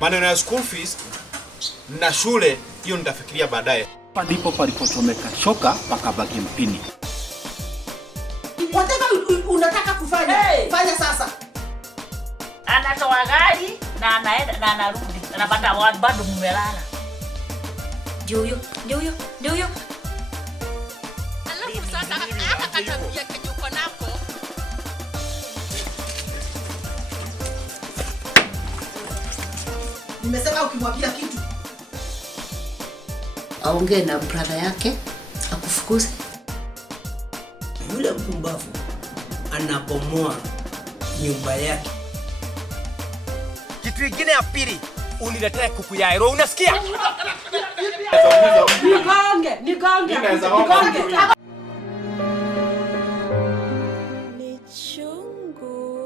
Maneno ya school fees na shule hiyo nitafikiria baadaye. Hapa ndipo palipochomeka shoka pakabaki mpini. Whatever unataka kufanya, fanya sasa. Anatoa gari na anaenda na anarudi. Anapata bado mmelala. Ndio huyo. Alafu sasa haka katabia kenye uko nako. Nimesema ukimwambia kitu aongee na brother yake akufukuze. Yule mpumbavu anapomoa nyumba yake. Kitu kingine ya pili, uniletee kuku ya hero, unasikia? Nigonge. Ni chungu.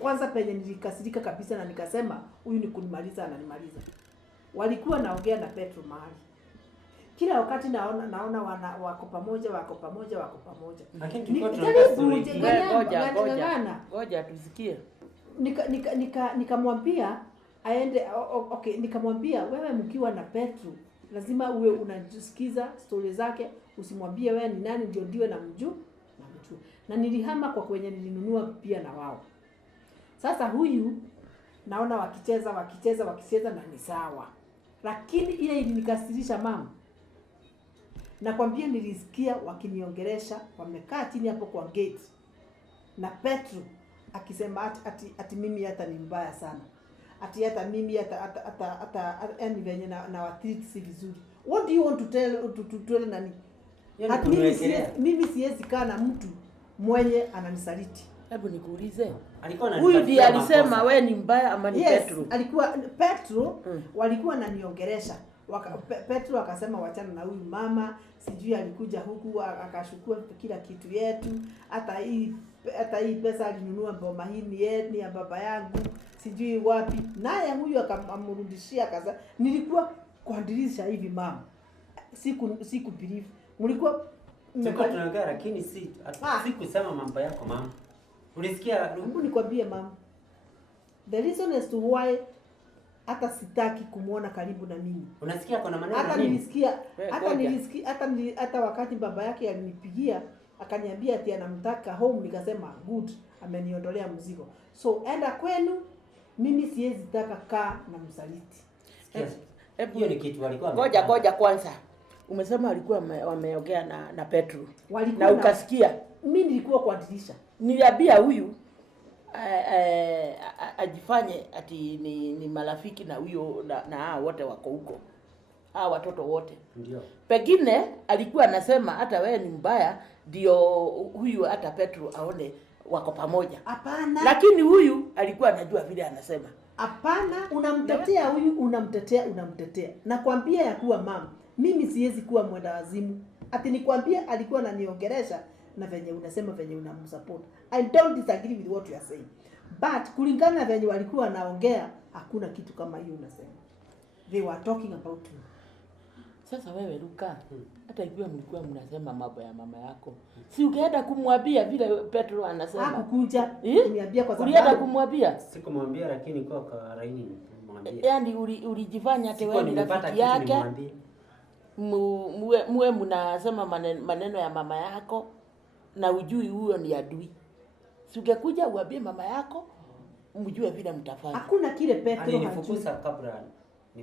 Kwanza penye nilikasirika kabisa na nikasema huyu ni kunimaliza ananimaliza. Walikuwa naongea na Petro mahali. Kila wakati naona wako pamoja. Lakini tulikuwa tunaongea story. Ngoja tusikie. Nikamwambia aende okay, nikamwambia wewe mkiwa na Petro lazima uwe unajisikiza story zake, usimwambie wewe ni nani ndio ndiwe na mjuu. Na nilihama kwa kwenye nilinunua pia na wao. Sasa huyu naona wakicheza na ni sawa. Lakini ile ilinikasirisha mama. Nakwambia nilisikia wakiniongelesha, wamekaa chini hapo kwa gate. Na Petro akisema ati mimi hata ni mbaya sana. Ati hata mimi hata yani venye na watreat si vizuri. What do you want to tell nani? Mimi siwezi kaa na mtu mwenye ananisaliti. Hebu nikuulize. Huyu ndiye alisema wewe ni mbaya ama ni Petro? Alikuwa Petro walikuwa ananiongelesha. Petro akasema wachana na huyu mama, sijui alikuja huku akashukua kila kitu yetu, hata hii pesa alinunua boma hii ni ya baba yangu, sijui wapi. Naye huyu akamrudishia akaza. Nilikuwa kwa dirisha hivi mama. Siku believe. Mlikuwa tunaongea lakini sikusema mambo yako mama. Ulisikia? Hebu nikwambie mama. The reason as to why hata sitaki kumuona karibu na mimi. Unasikia kuna maneno hata wakati baba yake alinipigia akaniambia ati anamtaka home, nikasema good, ameniondolea mzigo. So enda kwenu, mimi siwezi taka kaa na msaliti. Hiyo ni kitu walikuwa. Ngoja kwanza. Umesema walikuwa wameongea na Petro. Na ukasikia. Mimi nilikuwa kwa dirisha. Niliambia huyu ajifanye ati ni marafiki na huyo na wote wako huko. Watoto wote. Ndio. Pengine alikuwa anasema hata wewe ni mbaya ndio huyu hata Petro aone wako pamoja. Hapana. Lakini huyu alikuwa anajua vile anasema. Hapana, unamtetea huyu, unamtetea. Nakwambia ya kuwa mama, mimi siwezi kuwa mwenda wazimu. Ati nikwambia alikuwa ananiongelesha na venye unasema venye unamsupport. I don't disagree with what you are saying. But kulingana na venye walikuwa wanaongea, hakuna kitu kama hiyo unasema. They were talking about you. Sasa wewe Luka, hata ikiwa mlikuwa mnasema mambo ya mama yako, si ungeenda kumwambia vile Petro anasema? Hakukuja kuniambia kwa sababu. Ulienda kumwambia? Sikumwambia lakini kwa laini nimwambie. Yaani ulijifanya ate wewe ni rafiki yake. Muwe mnasema maneno ya mama yako na ujui huyo ni adui. Si ungekuja uambie mama yako mjue vile mtafanya. Hakuna kile Petro alinifukuza kabla.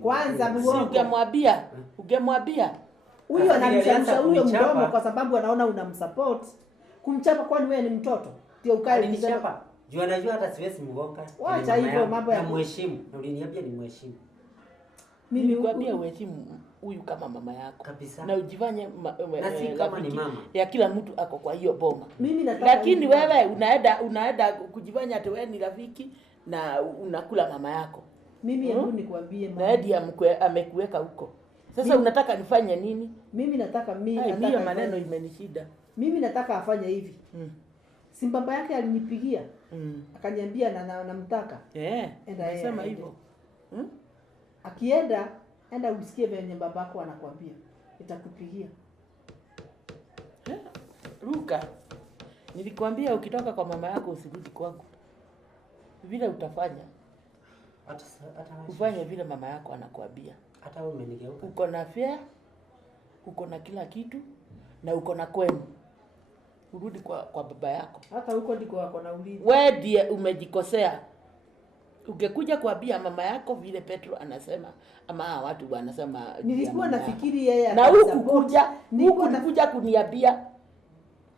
Kwanza ungemwambia huyo anamshauri huyo mdomo kwa sababu anaona unamsupport. Kumchapa kwani wewe ni mtoto? Ndio ukae nichapa. Juu anajua hata siwezi mgonga. Wacha hivyo mambo ya mheshimu. Na uliniambia ni mheshimu. Mimi nikwambia uheshimu huyu kama mama yako. Kabisa. Na ujifanye kama ni mama. Ya kila mtu ako kwa hiyo boma. Mimi nataka. Lakini wewe unaenda kujifanya ati wewe ni rafiki na unakula mama yako. Mimi hebu nikwambie mama. Naedi amekuweka huko. Sasa unataka nifanye nini? Mimi nataka hiyo maneno imenishida. Mimi nataka afanye hivi. Si baba yake alinipigia. Akaniambia namtaka. Nasema hivyo. Akienda enda usikie venye babako anakuambia. Nitakupigia. Luka. Nilikwambia ukitoka kwa mama yako usirudi kwangu. Vile utafanya Hata ufanye vile mama yako anakuambia. hata wewe umenigeuka. Uko na fare, uko na kila kitu na uko na kwenu. Urudi kwa baba yako. Hata huko ndiko wako na ulinzi. Wewe ndiye umejikosea. Ungekuja kuambia mama yako vile Petro anasema ama watu wanasema. Nilikuwa nafikiri yeye na huku kuja kuniambia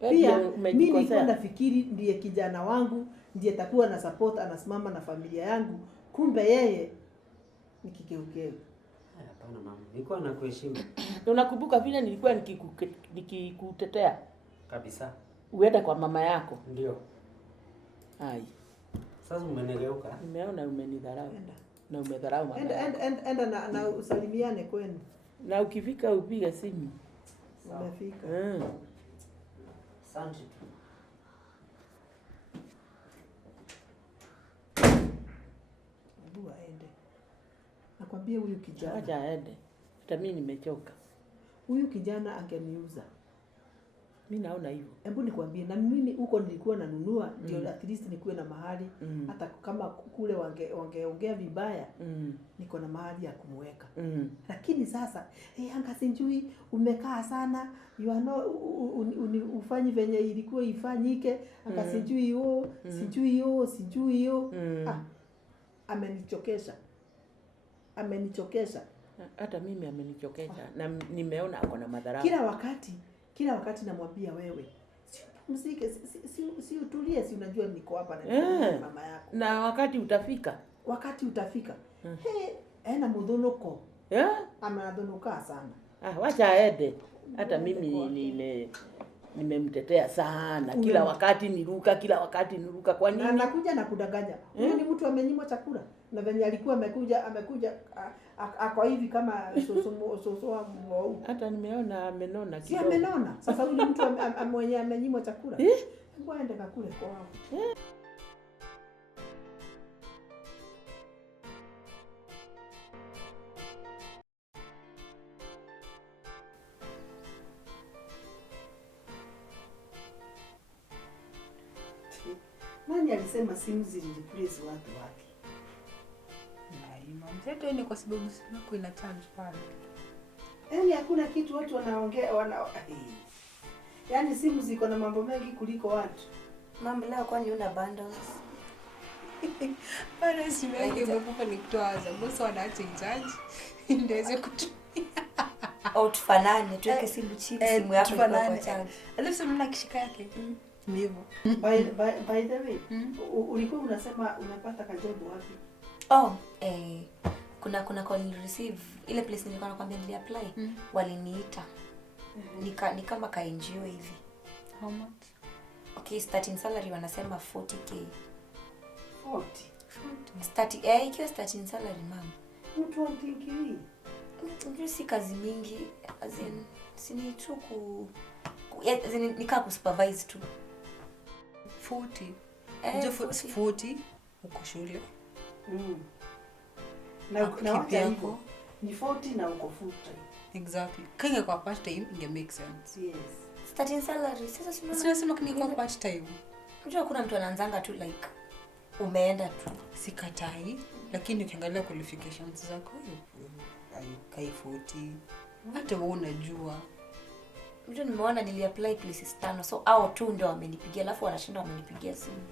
pia mimi nilikuwa nafikiri ndiye kijana wangu ndiye takuwa na support, anasimama na familia yangu, kumbe yeye ni kigeugeu. Hapana mama, nilikuwa nakuheshimu. Unakumbuka vile nilikuwa nikikutetea Kabisa. Uenda kwa mama yako. Ndio. Hai. Sasa umenigeuka. Nimeona umenidharau. Na umedharau mama. Enda na usalimiane kwenu. Na ukifika upige simu. Umefika. Asante. Hebu aende. Nakwambia huyu kijana. Acha aende. Hata mimi nimechoka. Huyu kijana angeniuza. Mimi naona hivyo. Hebu nikwambie, na mimi huko nilikuwa nanunua ndio at least nikuwe na mahali hata kama kule wangeongea vibaya niko na mahali ya kumweka. Lakini sasa anga sinjui umekaa sana, you are not ufanyi venye ilikuwa ifanyike, anga sijui hiyo. Amenichokesha. Hata mimi amenichokesha na nimeona ako na madhara. Kila wakati namwambia wewe, msike si utulie, si unajua niko hapa na mama yako. Na wakati utafika. Ena mudhunuko. Ameadhunuka sana. Wacha aende. Hata mimi nimemtetea sana. Kila wakati niruka. Kwa nini? Anakuja na kudanganya. Huyu ni mtu amenyimwa chakula. Na venye alikuwa amekuja ako hivi kama soso mwau. Hata nimeona amenona kidogo. Si amenona. Sasa huyu mtu mwenye amenyimwa chakula. Hebu aende kakule kwao. Nani alisema simu zilireplace watu wake? Mteto ni kwa sababu simu yako ina charge pale. Yaani hakuna kitu watu wanaongea yaani simu ziko na mambo mengi kuliko watu. Mama leo kwani una bundles? Bana simu yake imekupa ni kutoaza. Bosi wanaacha charge. Ndio kutumia. Au tufanane tuweke simu chini simu yako iko kwa charge. Alafu mna kishika yake. Ni hivyo. By the way, ulikuwa unasema unapata kajobu wapi? Kuna call receive ile place nilikuwa nakwambia nili apply waliniita. Ni kama ka NGO hivi. How much? Okay, starting salary wanasema 40k. 40. Ikiwa starting salary mama. Mtu anatiki. Ndio si kazi mingi as in sini tu nika ku supervise tu. 40. Ndio 40 uko shule. Na yako ni 40 na uko full time. Exactly. Kenge kwa part time inge make sense. Yes. Starting salary sasa sinasema kini kwa part time. Unajua kuna mtu anaanzanga tu like umeenda tu. Sikatai, lakini ukiangalia qualifications zako kai 40. Hata wewe unajua. Mtu nimeona nili apply places 5 so hao tu ndio wamenipigia alafu wanashinda wamenipigia simu.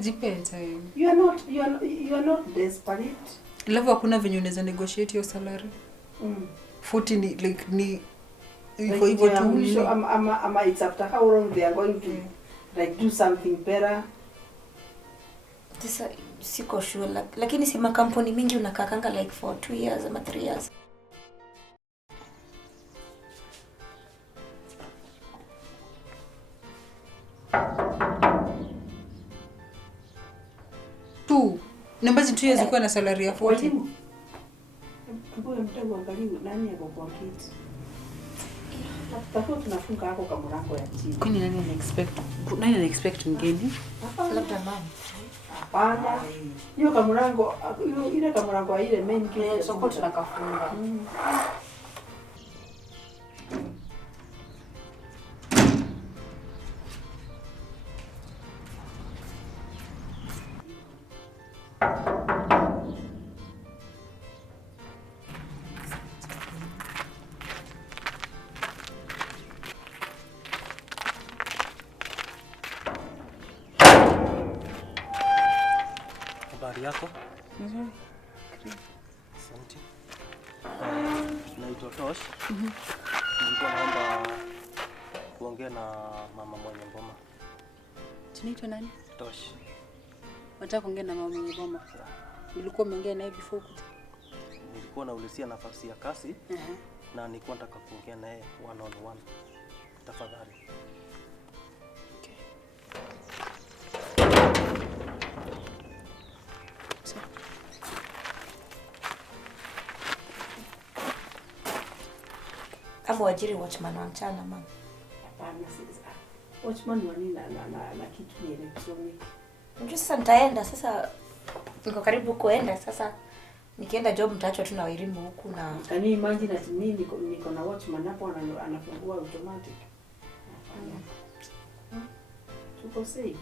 Jipe time. You are not desperate. Level hakuna venye unaweza negotiate your salary. 40 ni like ni iko hivyo tu. Ama it's after how long they are going to like do something better. Sasa siko sure lakini si makampuni mingi unakakanga like for 2 years ama 3 years. Nambazi 2 years ukiwa na salary ya 40. Mbona mtego angalia nani yako kwa kiti? Tutakuwa tunafunga hapo kwa mlango ya chini. Kwani nani ana expect mgeni? Labda mama. Hapana. Hiyo kwa mlango, ile kwa mlango ile main gate Soko tunakafunga. Habari yako? Asante. Naitwa Tosh. Nilikuwa naomba kuongea na mama mwenye ngoma. Tunaitwa nani? Tosh. Nataka kuongea na mama mwenye ngoma. Nilikuwa umeongea naye before kuja. Nilikuwa naulizia nafasi ya kazi. Na nilikuwa nataka kuongea naye one on one. Tafadhali. Ama wajiri watchman wa mchana mama. Hapana sasa. Watchman wa nini na kitu ni electronic. Unajua sasa nitaenda sasa. Niko karibu kuenda sasa. Nikienda job mtaachwa tu na wairimu huku na Can you imagine that mimi niko na watchman hapo anafungua automatic. Tuko safe.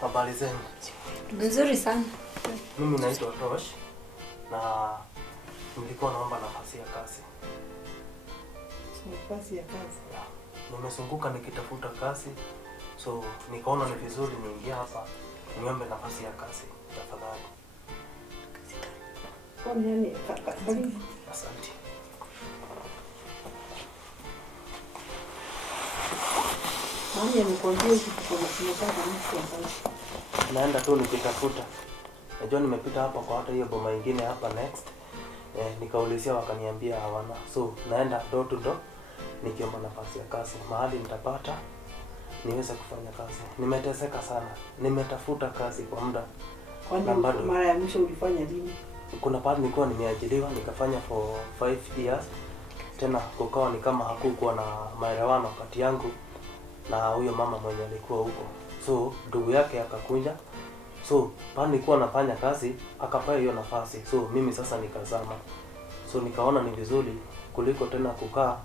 Habari zenu? Nzuri sana. Mimi naitwa Tosh na nilikuwa naomba nafasi ya kazi. Nafasi ya kazi. Nimezunguka nikitafuta kazi. So nikaona ni vizuri niingia hapa niombe nafasi ya kazi. Tafadhali. Kwa nini? Asante. Mami amekwambia tunataka mtu ambaye Naenda tu nikitafuta. Najua nimepita hapa kwa hata hiyo boma nyingine hapa next. Nikaulizia wakaniambia hawana. So naenda door to door nikiomba nafasi ya kazi. Mahali nitapata niweze kufanya kazi. Nimeteseka sana. Nimetafuta kazi kwa muda. Kwani mara ya mwisho ulifanya lini? Kuna pale nilikuwa nimeajiriwa nikafanya for 5 years. Tena kukawa ni kama hakukuwa na maelewano kati yangu na huyo mama mwenye alikuwa huko. So ndugu yake akakuja. So pale nilikuwa nafanya kazi akapea hiyo nafasi. So mimi sasa nikazama. So nikaona ni vizuri kuliko tena kukaa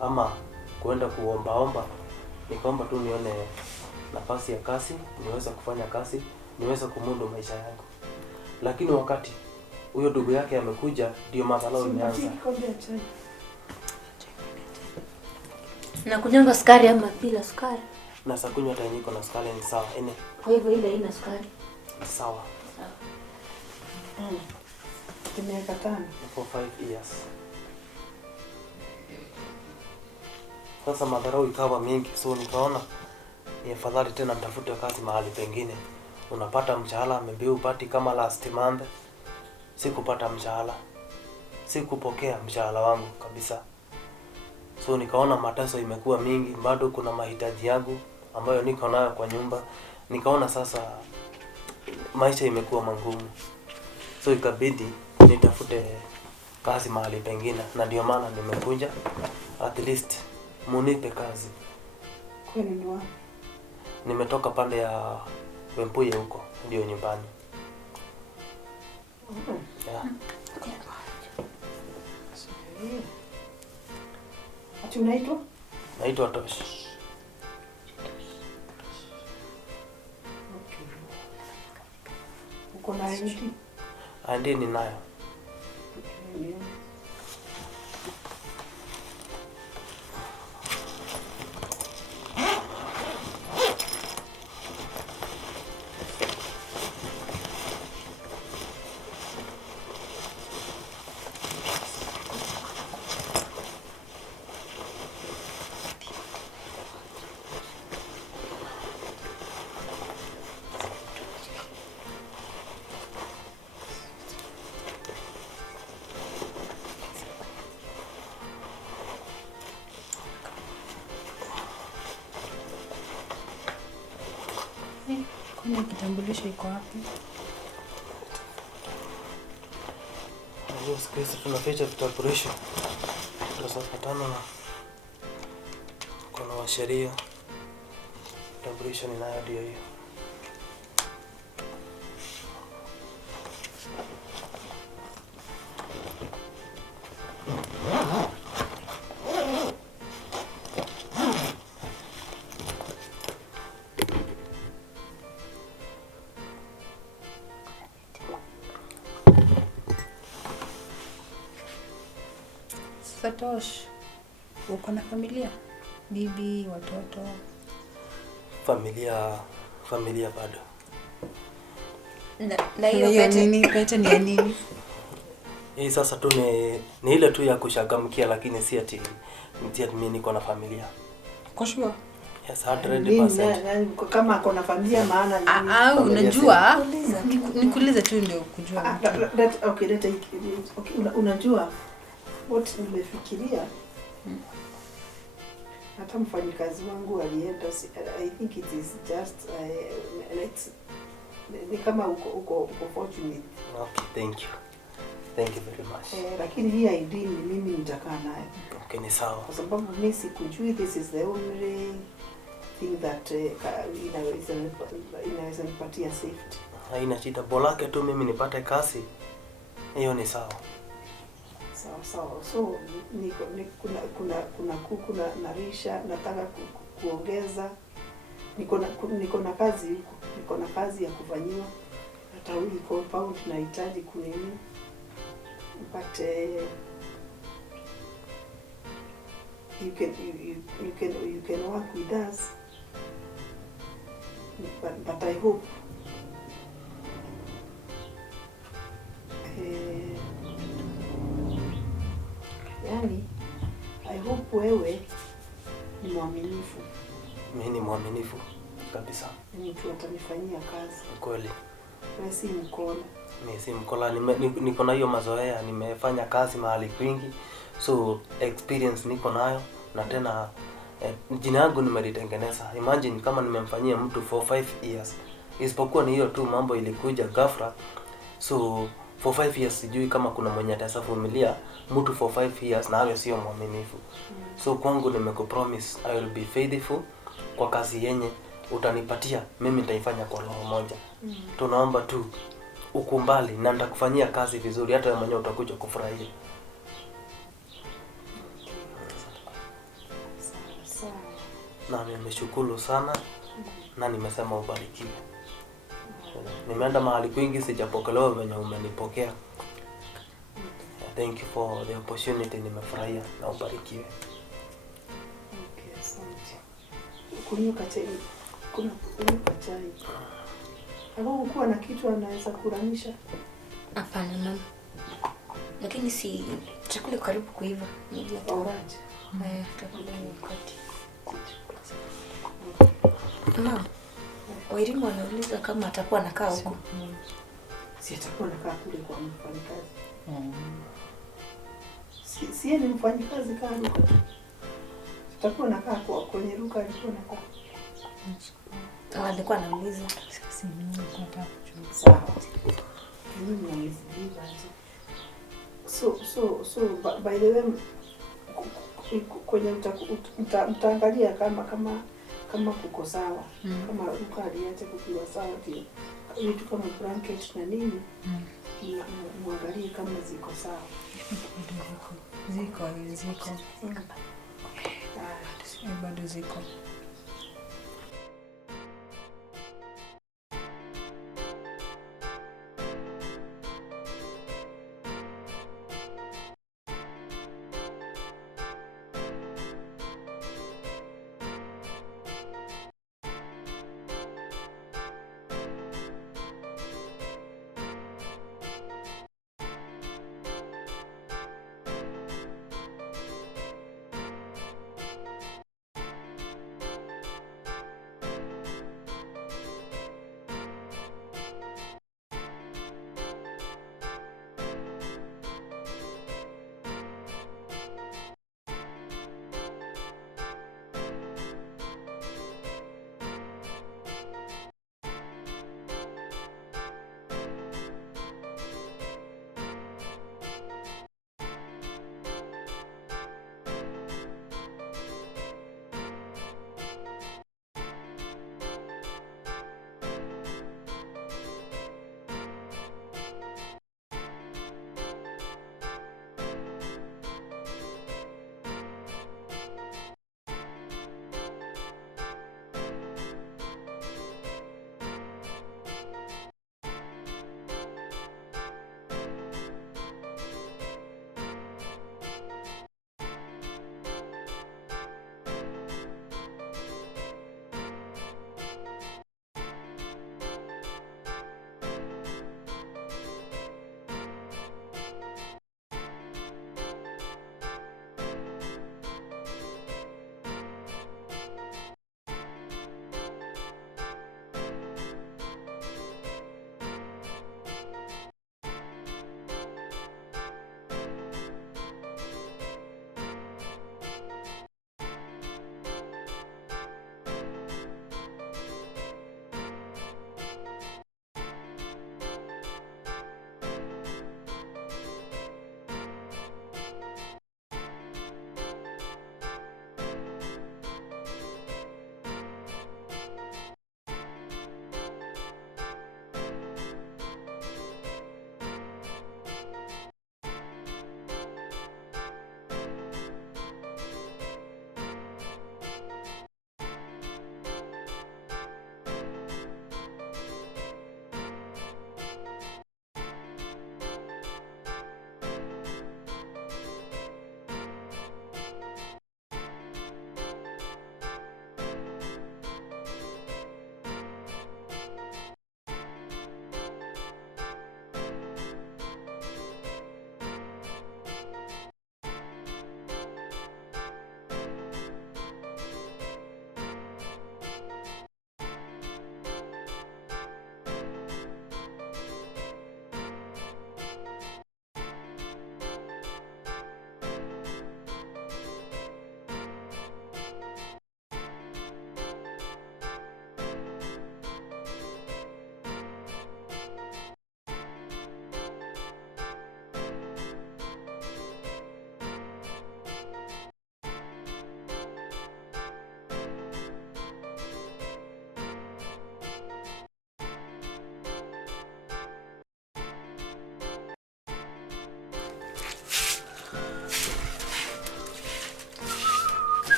ama kuenda kuomba. Nikaomba tu nione nafasi ya kazi, niweze kufanya kazi, niweze kumudu maisha yangu. Lakini wakati huyo ndugu yake amekuja ndio madhara imeanza. Na kunyonga sukari ama bila sukari? Na sakunywa hata niko na sukari ni sawa. Kwa hivyo ile ina sukari. Sawa. Miaka 5 For 5 years. Sasa madharau ikawa mingi, so nikaona ni afadhali tena nitafute kazi mahali pengine. Unapata mshahara, maybe upati kama last month. Sikupata mshahara. Sikupokea mshahara wangu kabisa. So nikaona mateso imekuwa mingi, bado kuna mahitaji yangu ambayo niko nayo kwa nyumba. Nikaona sasa maisha imekuwa magumu. So ikabidi nitafute kazi mahali pengine na ndio maana nimekuja at least munipe kazi. Kwani ni wapi? Nimetoka pande ya Wempuye huko ndio nyumbani. Yeah. Ati unaitwa? Naitwa Tosh. Okay. Uko na ID? ID ninayo. Okay. Kuna kitambulisho iko wapi? Hiyo siku hizi tunaficha vitambulisho. Tunapatana na kuna washeria. Vitambulisho ninayo ndio hiyo. Satosh, uko na familia? Bibi, watoto? Familia bado. Na hiyo nini? Pete ni ya nini? Hii sasa tu ni ile tu ya kushagamkia, lakini si ati mimi niko na familia. Kwa sure? Yes, 100%. Kama ako na familia maana unajua nikuulize tu ndio kujua. Okay, unajua what nimefikiria, hata mfanyikazi wangu alienda, I think it is just ni kama uko fortunate. Okay, thank you very much. Lakini hii ID ni mimi nitakaa nayo. Okay, ni sawa. Kwa sababu mimi sikujui, this is the only thing that inaweza nipatia safety. Haina shida, bolake tu mimi nipate kazi. Hiyo ni sawa. Sawa. So kuna kuku na narisha, nataka kuongeza. Niko na kazi huko. Niko na kazi ya kufanyiwa. Hata hii compound nahitaji kunini. But you can work with us. But I hope I hope wewe ni mwaminifu. Mimi ni mwaminifu kabisa. Mtu atanifanyia kazi. Kweli. Wewe si mkola. Mimi si mkola, niko na hiyo mazoea, nimefanya kazi mahali kwingi. So experience niko nayo, na tena jina yangu nimelitengeneza. Imagine kama nimemfanyia mtu for 5 years. Isipokuwa ni hiyo tu mambo ilikuja ghafla. So for 5 years sijui kama kuna mwenye atasavumilia mtu for 5 years na awe sio mwaminifu. So kwangu nimekupromise I will be faithful kwa kazi yenye utanipatia, mimi nitaifanya kwa roho moja. Tunaomba tu ukumbali na nitakufanyia kazi vizuri, hata wewe mwenyewe utakuja kufurahia. Na nimeshukuru sana na nimesema ubarikiwe. Nimeenda mahali kwingi sijapokelewa venye umenipokea. Thank you for the opportunity, nimefurahia na ubarikiwe. Okay, asante. Kunyuka chai. Kunyuka chai. Hapo kuwa na kitu anaweza kuranisha? Hapana mama. Lakini si chakula karibu kuiva. Alright. Tutakula wakati. Mama, Wairimu anauliza kama atakuwa anakaa huko. Si atakuwa anakaa kule kwa mfanyikazi. Si yeye ni mfanyikazi kaa huko. Atakuwa anakaa kwenye duka alikuwa anakaa. Alikuwa anauliza. Sawa. Mimi nimesikiza. So by the way, kwenye mtaangalia kama kuko sawa. Kama duka aliacha kukiwa sawa, vitu kama blanket na nini, muangalie kama ziko sawa. Ziko. Bado ziko.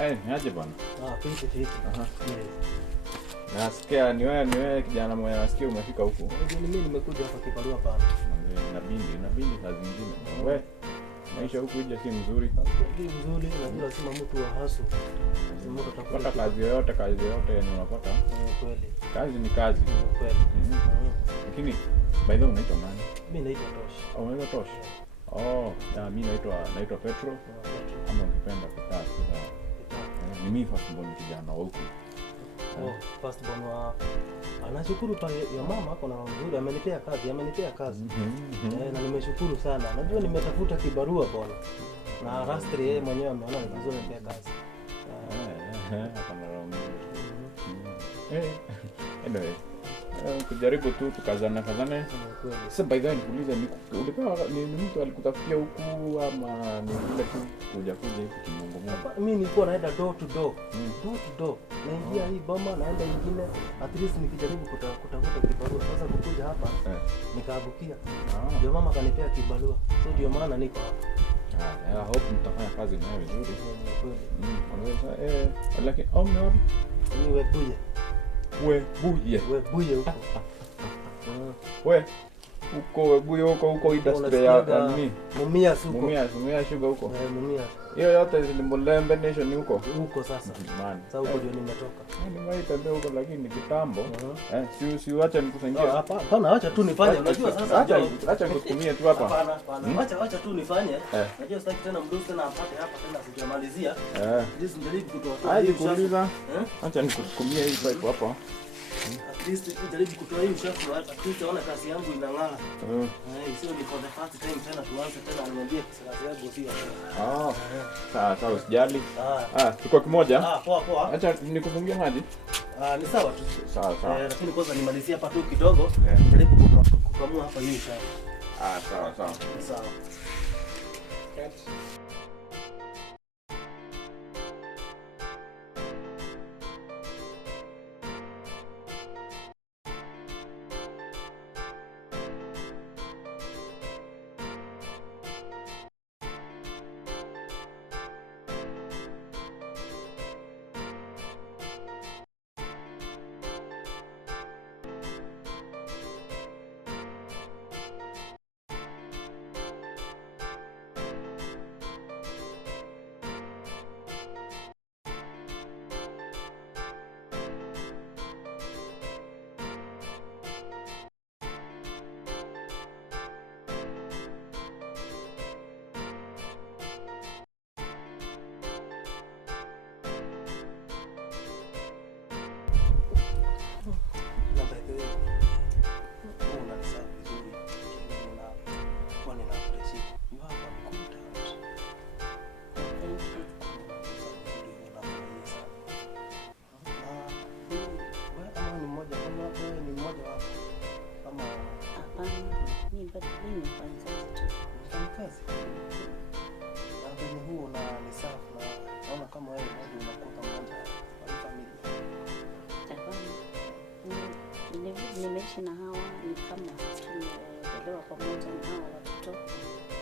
Niaje bwana? Fiti. Aha. Nasikia ni wewe kijana mmoja nasikia umefika huko. Mimi nimekuja hapa kibarua pana. Inabidi saa zingine. Wewe maisha huku nje si mzuri. Si mzuri, lakini lazima mtu wa hustle. Mtu atapata kazi yoyote yenye unapata. Kweli. Kazi ni kazi. Kweli. Lakini by the way unaitwa nani? Mimi naitwa Tosh. Unaitwa Tosh? Mimi naitwa Petro. Ama ukipenda kukaa sasa. Ni mimi firstborn kijana wa huku. Firstborn wa anashukuru pale ya mama ako na nzuri amenipea kazi. Na nimeshukuru sana. Najua nimetafuta kibarua bwana. Na Rastri yeye mwenyewe ameona ni vizuri nipea kazi. Hapa na roho. Anyway, kujaribu tu tukazana. Sasa by the way nikuulize ulipewa ni mtu alikutafutia huku ama ni vile tu kuja hivi kimungu? Mimi nilikuwa naenda door to door. Naingia hii boma naenda nyingine at least nikijaribu kutafuta kibarua. Sasa kukuja hapa nikaabukia. Ndio mama kanipea kibarua. So ndio maana niko hapa. I hope mtafanya kazi nayo vizuri. Lakini ni wapi? Ni Webuye. Webuye huko. Huko Webuye huko industry ya nini? Mumias sugar huko. Mumias. Hiyo yote Zilimbolembe Nation ni huko sasa. Sasa huko ndio nimetoka. Nimeitembea huko lakini kitambo. Si acha nikusangie. Hapana, acha tu nifanye. Unajua sasa acha nikutumie tu hapa. Hapana. Acha tu nifanye. Unajua sitaki tena mdosi tena apate hapa tena sijamalizia. Please nijaribu kutoa. Haiji kuuliza. Acha nikutumie hii pipe hapa. At least nijaribu kutoa hii uchafu hata tuone kazi yangu inang'ara. Sio ni for the first time tena tuanze tena niambie kazi yangu sio. Sawa usijali. Tuko kimoja. Poa. Acha nikufungie maji. Ni sawa tu. Sawa. Lakini kwanza nimalizie hapa tu kidogo. Jaribu kukamua hapa hii uchafu. Sawa. Nimeishi na hawa ni kama tumelelewa pamoja na hawa watoto.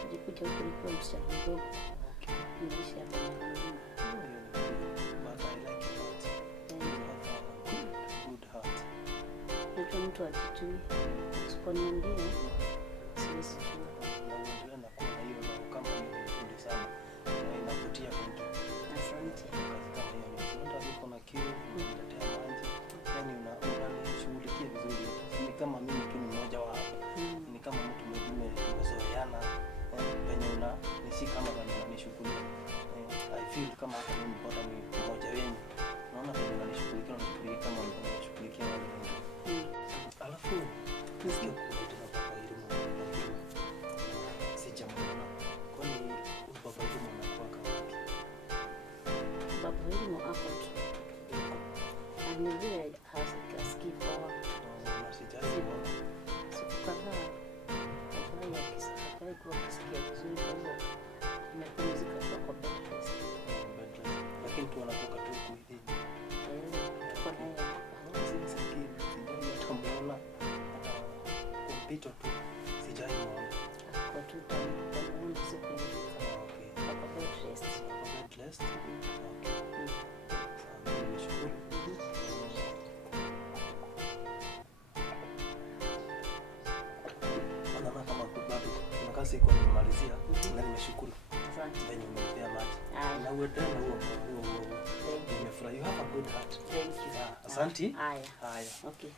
Nilikuja huku nikiwa msichana mdogo. Nimeishi hapa na najua mtu ajijui. Usiponiambia siwezi jua. Asante. Kama mimi tu ni mmoja wa hapa. Ni kama mtu mwingine tumezoeana. Penye nisi kama bana nishukulia. I feel kama hata mimi bora ni mmoja wenu. Naona penye wanishughulikia kama wanishughulikia wale wengine. Alafu nisikia kuita na papa elimu. Sijamwona. Kwani papa elimu anakuwa wapi? Baba elimu hapo tu. Anivile hasikii poa. Siku kadhaa kwa kisikia vizuri kwa hivyo nimepumzika kwa bed rest. Lakini tu anakuka tu hivi. Tuko naye sijamuona hata kompyuta tu sijamuona. Kwa tu tamuona siku hiyo. Kwa bed rest. Okay. uendelee na huo. Nimefurahi. You have a good heart. Thank you. Yeah, asante. Haya. Haya. Okay.